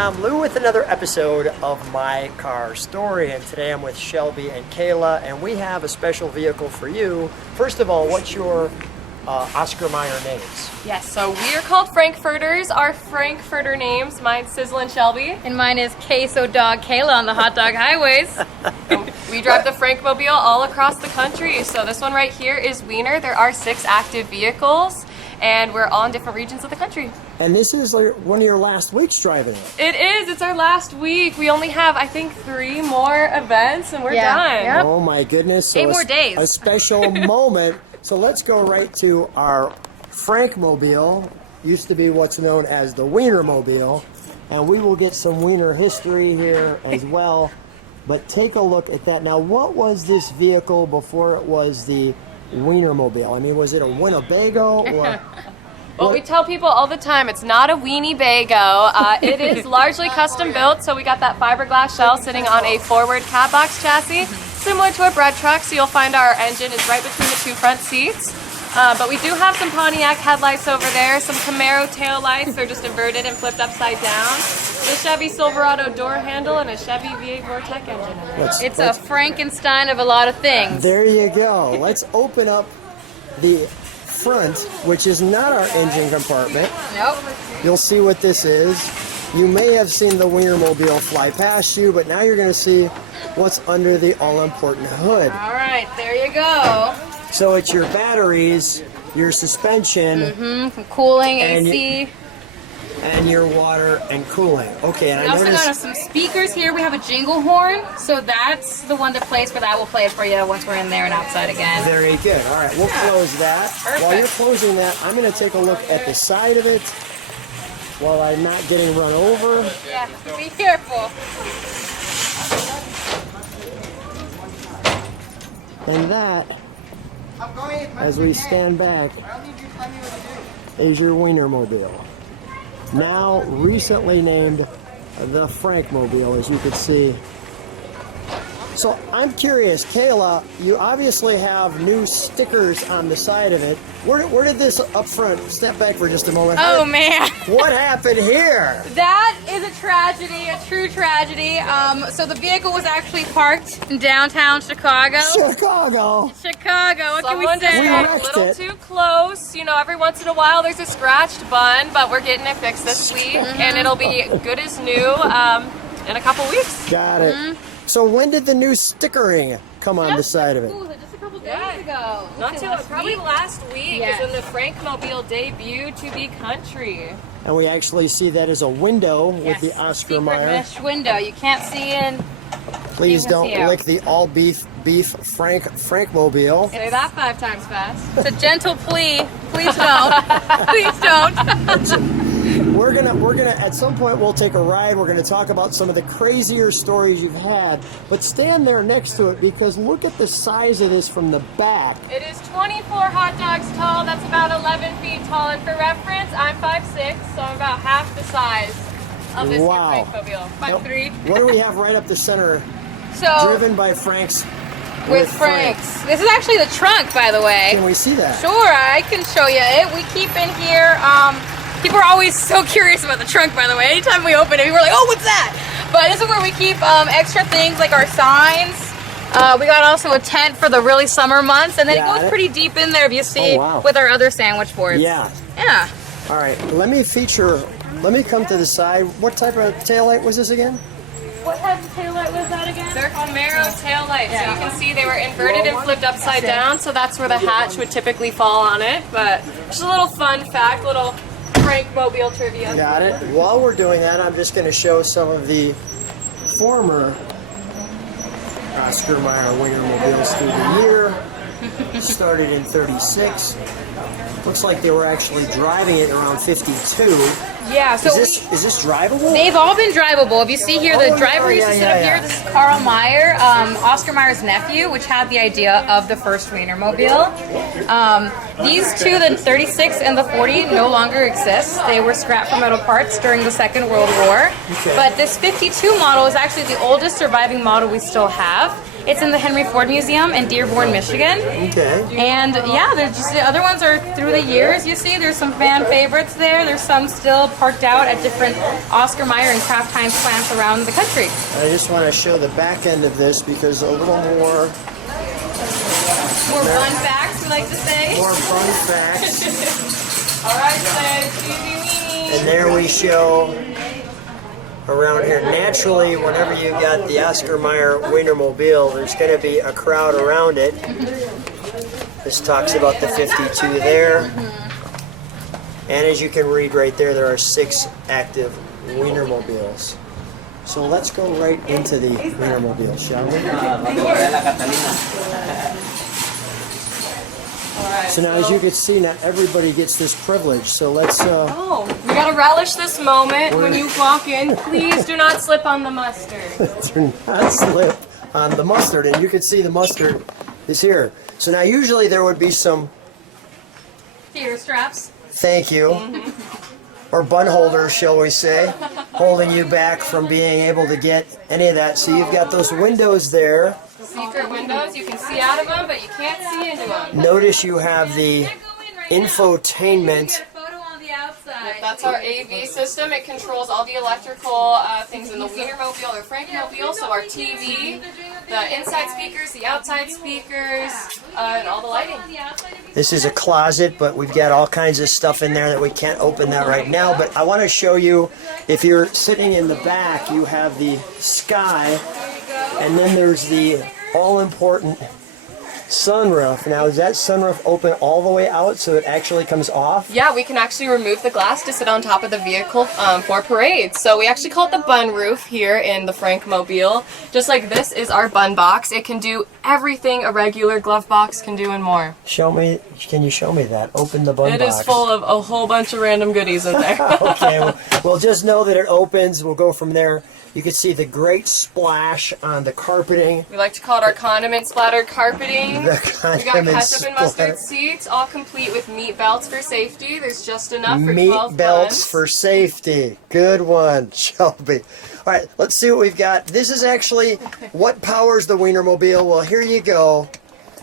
I'm Lou with another episode of My Car Story, and today I'm with Shelby and Keila, and we have a special vehicle for you. First of all, what's your Oscar Mayer names? Yes, so we are called Frankfurters. Our Frankfurter names, mine's Sizzlin Shelby. And mine is Queso Dog Keila on the hot dog highways. We drive the Frankmobile all across the country. So this one right here is Wiener. There are 6 active vehicles, and we're all in different regions of the country. And this is like one of your last weeks driving it. It is. It's our last week. We only have, I think, 3 more events, and we're done. Yep. Oh my goodness. So 8 more days. A special moment. So let's go right to our Frankmobile, used to be what's known as the Weinermobile, and we will get some Wiener history here as well. But take a look at that. Now, what was this vehicle before it was the Weinermobile? I mean, was it a Winnebago or... Well, we tell people all the time, it's not a weenie bago. It is largely custom built, so we got that fiberglass shell sitting on a forward cab box chassis, similar to a bread truck, so you'll find our engine is right between the 2 front seats. But we do have some Pontiac headlights over there, some Camaro tail lights, they're just inverted and flipped upside down, the Chevy Silverado door handle, and a Chevy V8 Vortec engine in there. It's a Frankenstein of a lot of things. There you go. Let's open up the front, which is not our engine compartment. Nope. You'll see what this is. You may have seen the Weinermobile fly past you, but now you're going to see what's under the all-important hood. All right, there you go. So it's your batteries, your suspension, Cooling, And AC. and your water and cooling. Okay, and We I also got noticed... some speakers here. We have a jingle horn, so that's the one that plays for that. We'll play it for you once we're in there and outside again. Very good. All right, we'll close that. Perfect. While you're closing that, I'm going to take a look at the side of it while I'm not getting run over. Yeah, be careful. And that, as we stand back, is your Weinermobile. Now recently named the Frankmobile, as you can see. So I'm curious, Keila, you obviously have new stickers on the side of it. Where did this up front? Step back for just a moment. Oh man. What happened here? That is a tragedy, a true tragedy. So the vehicle was actually parked in downtown Chicago. Chicago. What can Someone we just say? got wrecked a little it. too close. You know, every once in a while there's a scratched bun, but we're getting it fixed this week, and it'll be good as new in a couple weeks. Got it. So when did the new stickering come on the side of it? Ooh, just a couple days ago. Not too probably last week Yes. is when the Frankmobile debuted to be country. And we actually see that as a window with Yes, the Oscar secret Mayer. mesh window. You can't see in. Please You can don't see out. lick the all beef Frankmobile. Say that 5 times fast. It's a gentle plea. Please don't. Please don't. We're gonna at some point we'll take a ride. We're gonna talk about some of the crazier stories you've had. But stand there next to it because look at the size of this from the back. It is 24 hot dogs tall. That's about 11 feet tall. And for reference, I'm 5'6", so I'm about half the size of this Wow. here Frankmobile. 5'3". What do we have right up the center? So Driven by Franks. with Frank's. This is actually the trunk, by the way. Can we see that? Sure, I can show you it. We keep in here. People are always so curious about the trunk, by the way. Anytime we open it, people are like, "Oh, what's that?" But this is where we keep extra things like our signs. We got also a tent for the really summer months, and then it Got goes it. pretty deep in there if you see Oh, wow. with our other sandwich boards. Yeah. Yeah. All right. Let me come to the side. What type of taillight was this again? What type of taillight was that again? They're Camaro taillights. So you can see they were inverted and flipped upside down, so that's where the hatch would typically fall on it. But just a little fun fact, little Frankmobile trivia. Got it. While we're doing that, I'm just going to show some of the former Oscar Mayer Weinermobiles through the year. Started in 36. Looks like they were actually driving it around 52. Yeah. So Is this drivable? they've all been drivable. If you see here, the driver used to sit up here. This is Carl Meyer, Oscar Mayer's nephew, which had the idea of the first Weinermobile. These two, the 36 and the 40, no longer exist. They were scrapped for metal parts during the Second World War. Okay. But this 52 model is actually the oldest surviving model we still have. It's in the Henry Ford Museum in Dearborn, Michigan. Okay. And yeah, there's just the other ones are through the years. You see, there's some fan favorites there. There's some still parked out at different Oscar Mayer and Kraft Heinz plants around the country. I just want to show the back end of this because a little more Fun facts, we like to say. More fun facts. All right, so cheesy weenie. And there we show around here. Naturally, whenever you got the Oscar Mayer Weinermobile, there's going to be a crowd around it. This talks about the 52 there. And as you can read right there, there are 6 active Weinermobiles. So let's go right into the Weinermobile, shall we? So now, as you can see, not everybody gets this privilege. So let's. Oh, we gotta relish this moment when you walk in. Please do not slip on the mustard. Do not slip on the mustard, and you can see the mustard is here. So now, usually there would be some. Theater straps. Thank you. Or bun holders, shall we say, holding you back from being able to get any of that. So you've got those windows there. Secret windows, you can see out of them, but you can't see into them. Notice you have the infotainment. That's our AV system. It controls all the electrical things in the Weinermobile or Frankmobile, so our TV, the inside speakers, the outside speakers, and all the lighting. This is a closet, but we've got all kinds of stuff in there that we can't open that right now. But I want to show you, if you're sitting in the back, you have the sky, and then there's the all-important sunroof. Now, is that sunroof open all the way out so it actually comes off? Yeah, we can actually remove the glass to sit on top of the vehicle for parades. So we actually call it the bun roof here in the Frankmobile. Just like this is our bun box. It can do everything a regular glove box can do and more. Show me, can you show me that? Open the bun box. It is full of a whole bunch of random goodies in there. Okay, well, just know that it opens. We'll go from there. You can see the great splash on the carpeting. We like to call it our condiment splattered carpeting. The We got condiment ketchup and mustard splatter. seats, all complete with meat belts for safety. There's just enough for Meat 12 belts buns. for safety. Good one, Shelby. All right, let's see what we've got. This is actually what powers the Weinermobile. Well, here you go.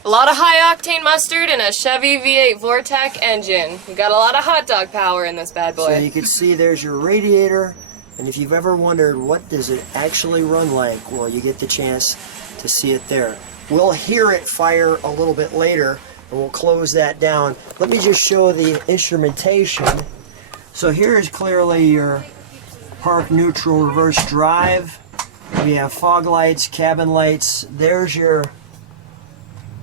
A lot of high-octane mustard and a Chevy V8 Vortec engine. We got a lot of hot dog power in this bad boy. So you can see there's your radiator. And if you've ever wondered what does it actually run like, well, you get the chance to see it there. We'll hear it fire a little bit later, and we'll close that down. Let me just show the instrumentation. So here is clearly your park neutral reverse drive. We have fog lights, cabin lights. There's your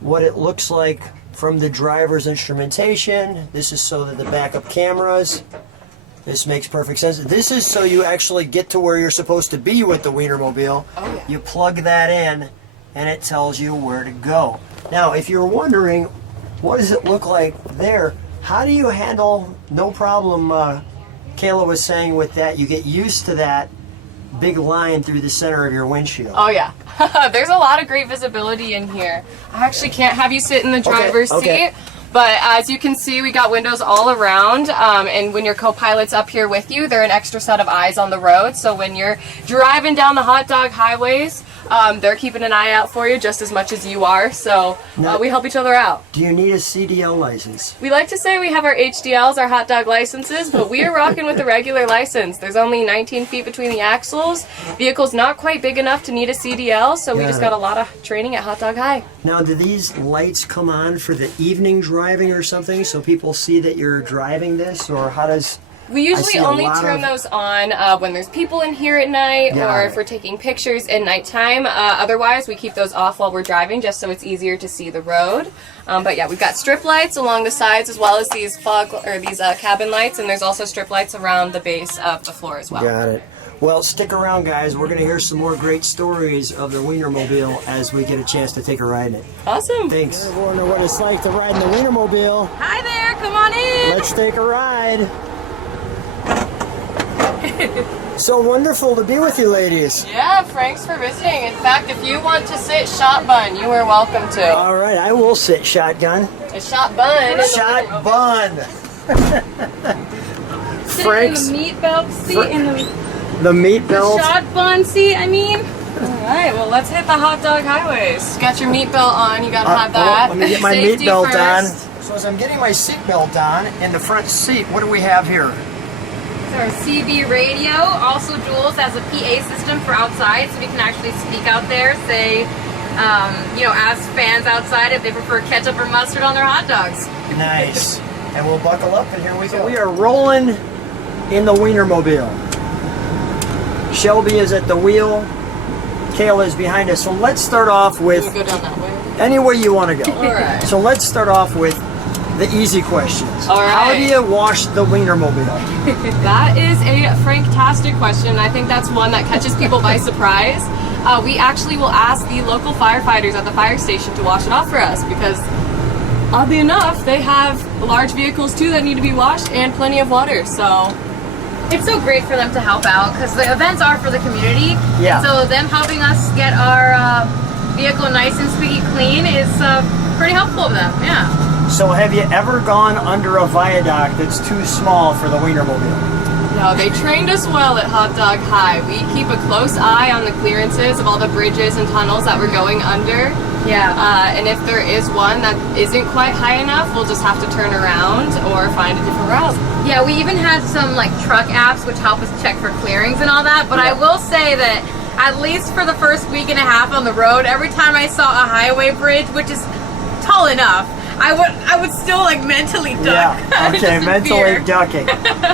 what it looks like from the driver's instrumentation. This is so that the backup cameras. This makes perfect sense. This is so you actually get to where you're supposed to be with the Weinermobile. Oh, yeah. You plug that in, and it tells you where to go. Now, if you're wondering, what does it look like there? How do you handle, no problem, Keila was saying with that, you get used to that big line through the center of your windshield. Oh yeah, there's a lot of great visibility in here. I actually can't have you sit in the driver's seat. But as you can see, we got windows all around, and when your co-pilot's up here with you, they're an extra set of eyes on the road. So when you're driving down the hot dog highways, they're keeping an eye out for you just as much as you are. So we help each other out. Do you need a CDL license? We like to say we have our HDLs, our hot dog licenses, but we are rocking with the regular license. There's only 19 feet between the axles. Vehicle's not quite big enough to need a CDL, so we just got a lot of training at Hot Dog High. Now, do these lights come on for the evening driving or something, so people see that you're driving this, or how does... We usually only turn those on when there's people in here at night, or if we're taking pictures at nighttime. Otherwise, we keep those off while we're driving, just so it's easier to see the road. But yeah, we've got strip lights along the sides, as well as these cabin lights, and there's also strip lights around the base of the floor as well. Got it. Well, stick around, guys. We're going to hear some more great stories of the Weinermobile as we get a chance to take a ride in it. Awesome. Thanks. I wonder what it's like to ride in the Weinermobile. Hi there, come on in. Let's take a ride. So wonderful to be with you, ladies. Yeah, thanks for visiting. In fact, if you want to sit shotgun, you are welcome to. All right, I will sit shotgun. A shotgun is Shotgun. Sit in the meat belt seat, in the meat belt. shot bun seat, I mean. Alright, well let's hit the hot dog highways. Got your meat belt on, you gotta have that. Let me get my Safety meat belt first. on. So as I'm getting my seat belt on, in the front seat, what do we have here? Our CB radio also duals as a PA system for outside, so we can actually speak out there, say, you know, ask fans outside if they prefer ketchup or mustard on their hot dogs. Nice. And we'll buckle up and here we go. We are rolling in the Weinermobile. Shelby is at the wheel. Keila is behind us. So let's start off with Can we go down that way? any way you want to go. Alright. So let's start off with the easy questions. All right. How do you wash the Weinermobile? That is a Franktastic question. I think that's one that catches people by surprise. We actually will ask the local firefighters at the fire station to wash it off for us because, oddly enough, they have large vehicles too that need to be washed and plenty of water. So It's so great for them to help out because the events are for the community. Yeah. And so them helping us get our vehicle nice and squeaky clean is pretty helpful to them. Yeah. So have you ever gone under a viaduct that's too small for the Weinermobile? no, they trained us well at Hot Dog High. We keep a close eye on the clearances of all the bridges and tunnels that we're going under. Yeah. And if there is one that isn't quite high enough, we'll just have to turn around or find a different route. Yeah, we even had some like truck apps which help us check for clearings and all that, but I will say that at least for the first week and a half on the road, every time I saw a highway bridge, which is tall enough, I would still like mentally duck. Yeah, okay, Just in mentally fear. ducking.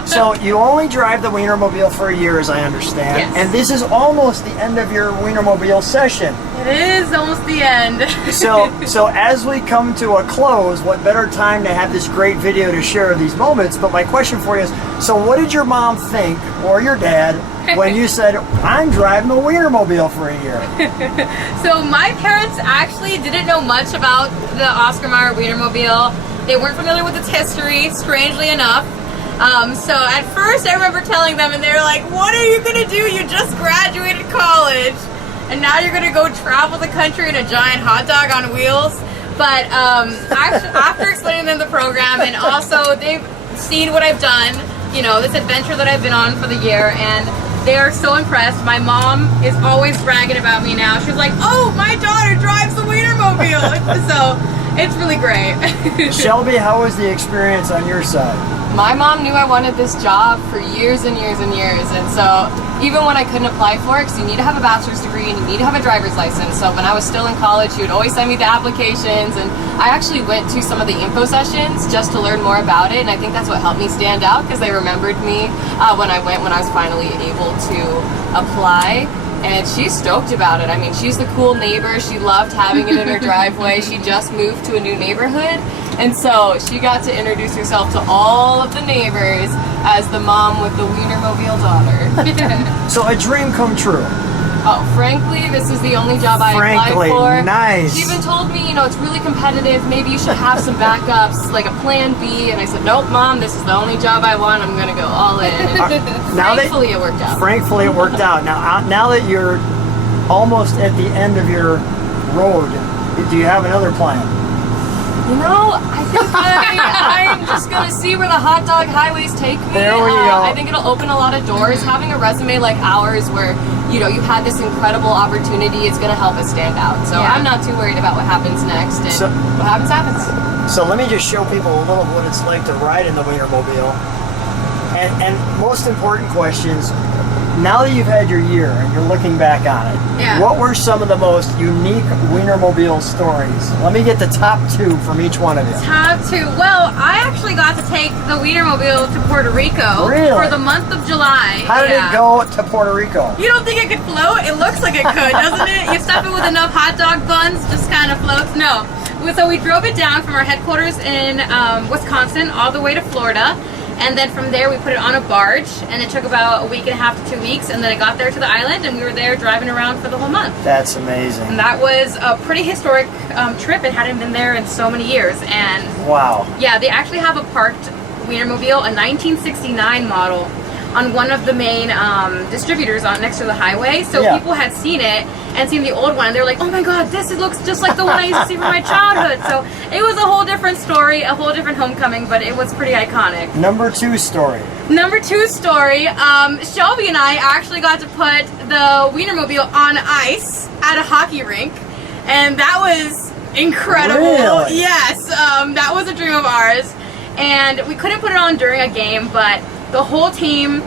So you only drive the Weinermobile for a year, as I understand, Yes. and this is almost the end of your Weinermobile session. It is almost the end. So as we come to a close, what better time to have this great video to share these moments? But my question for you is, so what did your mom think, or your dad, when you said, I'm driving a Weinermobile for a year? So my parents actually didn't know much about the Oscar Mayer Weinermobile. They weren't familiar with its history, strangely enough. So at first I remember telling them and they were like, what are you gonna do? You just graduated college and now you're gonna go travel the country in a giant hot dog on wheels. But after explaining them the program and also they've seen what I've done, you know, this adventure that I've been on for the year, and they are so impressed. My mom is always bragging about me now. She's like, oh, my daughter drives the Weinermobile. So it's really great. Shelby, how was the experience on your side? My mom knew I wanted this job for years and years and years, and so even when I couldn't apply for it, because you need to have a bachelor's degree and you need to have a driver's license, so when I was still in college, she would always send me the applications, and I actually went to some of the info sessions just to learn more about it, and I think that's what helped me stand out, because they remembered me when I was finally able to apply. And she's stoked about it. I mean, she's the cool neighbor. She loved having it in her driveway. She just moved to a new neighborhood. And so she got to introduce herself to all of the neighbors as the mom with the Weinermobile daughter. So a dream come true. Oh, frankly, this is the only job I applied for. Nice. She even told me, you know, it's really competitive. Maybe you should have some backups, like a plan B. And I said, nope, Mom, this is the only job I want. I'm going to go all in. And thankfully, it worked out. Frankly, it worked out. Now that you're almost at the end of your road, do you have another plan? You know, I think I'm just going to see where the hot dog highways take me. There we go. I think it'll open a lot of doors. Having a resume like ours where, you know, you had this incredible opportunity, it's going to help us stand out. So Yeah. I'm not too worried about what happens next. And what happens, happens. So let me just show people a little of what it's like to ride in the Weinermobile. And most important questions, now that you've had your year and you're looking back on it, what were some of the most unique Weinermobile stories? Let me get the top two from each one of you. Top two. Well, I actually got to take the Weinermobile to Puerto Rico for the month of July. How did it go to Puerto Rico? You don't think it could float? It looks like it could, doesn't it? You stuff it with enough hot dog buns, just kind of floats. No. So we drove it down from our headquarters in Wisconsin all the way to Florida. And then from there we put it on a barge, and it took about a week and a half to 2 weeks, and then it got there to the island, and we were there driving around for the whole month. That's amazing. And that was a pretty historic trip. It hadn't been there in so many years. And wow. yeah, they actually have a parked Weinermobile, a 1969 model, on one of the main distributors on next to the highway. So Yeah. people had seen it and seen the old one, and they were like, "Oh my God, this looks just like the one I used to see from my childhood." So it was a whole different story, a whole different homecoming, but it was pretty iconic. Number 2 story. Number 2 story, Shelby and I actually got to put the Weinermobile on ice at a hockey rink, and that was incredible. Really? Yes, that was a dream of ours, and we couldn't put it on during a game, but the whole team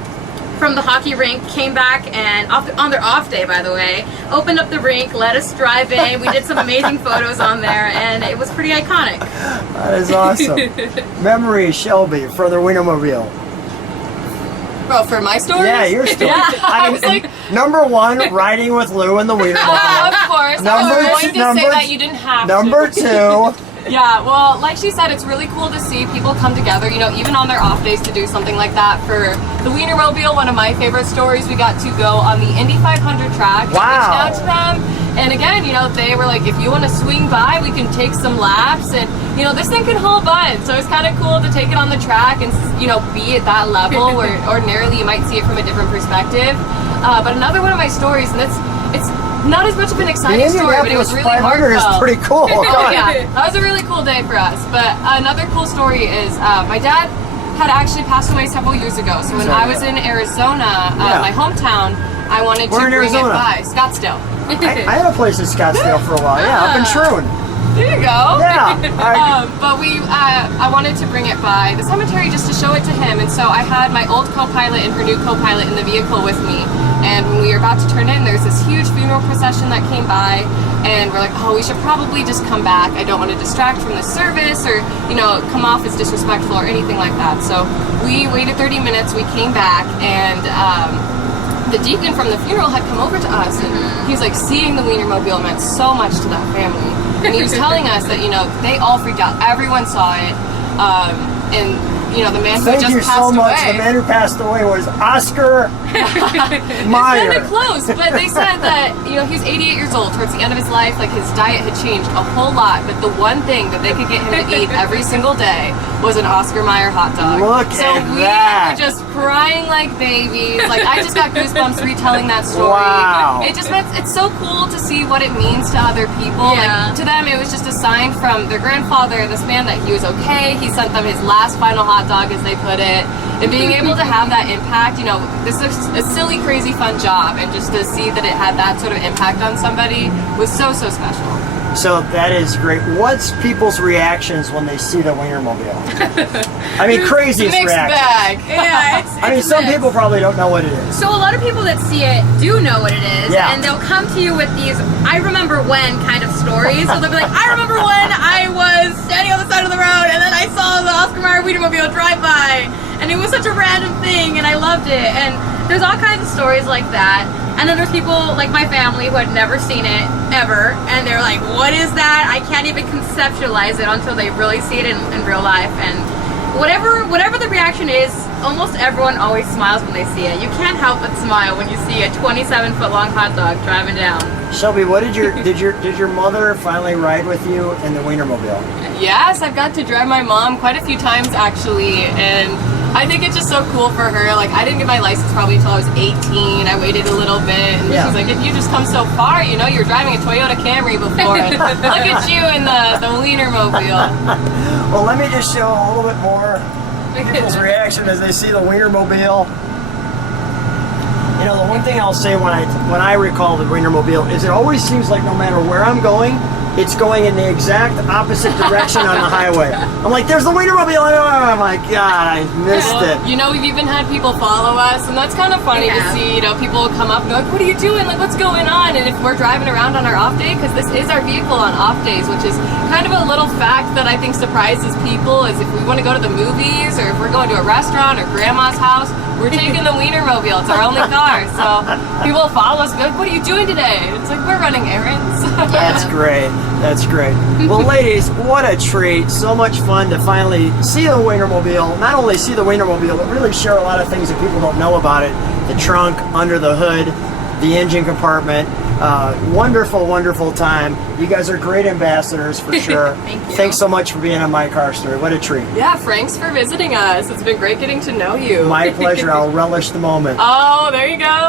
from the hockey rink came back and on their off day, by the way, opened up the rink, let us drive in. We did some amazing photos on there, and it was pretty iconic. That is awesome. Memories, Shelby, for the Weinermobile. Oh, for my story? Yeah, your story. Yeah, I mean, was like, number 1, riding with Lou in the Weinermobile. of course. I was going to say that you didn't have Number to. 2. Yeah, well, like she said, it's really cool to see people come together, you know, even on their off days to do something like that. For the Weinermobile, one of my favorite stories, we got to go on the Indy 500 track. Wow. I reached out to them, and again, you know, they were like, if you want to swing by, we can take some laps, and, you know, this thing can hold buns, so it's kind of cool to take it on the track and, you know, be at that level where ordinarily you might see it from a different perspective. But another one of my stories, and it's not as much of an exciting story, but it was really 500 is heartfelt. pretty cool. Oh yeah, that was a really cool day for us. But another cool story is my dad had actually passed away several years ago. So when I was in Arizona, my hometown, I wanted to bring it by Scottsdale. I had a place in Scottsdale for a while. Yeah, up in Troon. There you go. Yeah. But I wanted to bring it by the cemetery just to show it to him, and so I had my old co-pilot and her new co-pilot in the vehicle with me. And when we were about to turn in, there's this huge funeral procession that came by, and we're like, oh, we should probably just come back. I don't want to distract from the service or, you know, come off as disrespectful or anything like that. So we waited 30 minutes, we came back, and the deacon from the funeral had come over to us, and he was like, seeing the Weinermobile meant so much to that family. And he was telling us that, you know, they all freaked out. Everyone saw it. And, you know, the man who just passed away. The man who passed away was Oscar Mayer. It's kind of close, but they said that, you know, he was 88 years old. Towards the end of his life, like, his diet had changed a whole lot, but the one thing that they could get him to eat every single day was an Oscar Mayer hot dog. Look so at we that. were just crying like babies. Like, I just got goosebumps retelling that story. Wow. It just meant, it's so cool to see what it means to other people. Yeah. Like, to them, it was just a sign from their grandfather, this man, that he was okay. He sent them his last final hot dog, as they put it. And being able to have that impact, you know, this is a silly, crazy, fun job, and just to see that it had that sort of impact on somebody was so, so special. So that is great. What's people's reactions when they see the Weinermobile? I mean, craziest Mixed reaction. bag. Yeah, I mean, some people probably don't know what it is. So a lot of people that see it do know what it is, Yeah. and they'll come to you with these "I remember when" kind of stories. So they'll be like, "I remember when I was standing on the side of the road, and then I saw the Oscar Mayer Weinermobile drive by, and it was such a random thing, and I loved it." And there's all kinds of stories like that. And then there's people like my family who had never seen it ever, and they're like, "What is that?" I can't even conceptualize it until they really see it in real life. And whatever the reaction is, almost everyone always smiles when they see it. You can't help but smile when you see a 27-foot long hot dog driving down. Shelby, what did your mother finally ride with you in the Weinermobile? Yes, I've got to drive my mom quite a few times, actually, and I think it's just so cool for her. Like, I didn't get my license probably until I was 18. I waited a little bit, and she's like, if you just come so far, you know, you're driving a Toyota Camry before. And look at you in the Weinermobile. Well, let me just show a little bit more people's reaction as they see the Weinermobile. You know, the one thing I'll say when I recall the Weinermobile is it always seems like no matter where I'm going, it's going in the exact opposite direction on the highway. I'm like, there's the Weinermobile. Oh my God, I missed it. You know, we've even had people follow us, and that's kind of funny to see. You know, people will come up and go like, what are you doing? Like, what's going on? And if we're driving around on our off day, because this is our vehicle on off days, which is kind of a little fact that I think surprises people, is if we want to go to the movies, or if we're going to a restaurant or grandma's house, we're taking the Weinermobile. It's our only car. So people follow us and go, what are you doing today? And it's like, we're running errands. That's great. That's great. Well, ladies, what a treat. So much fun to finally see the Weinermobile. Not only see the Weinermobile, but really share a lot of things that people don't know about it. The trunk, under the hood, the engine compartment. Wonderful, wonderful time. You guys are great ambassadors for sure. Thank you. Thanks so much for being on My Car Story. What a treat. Yeah, thanks for visiting us. It's been great getting to know you. My pleasure. I'll relish the moment. Oh, there you go.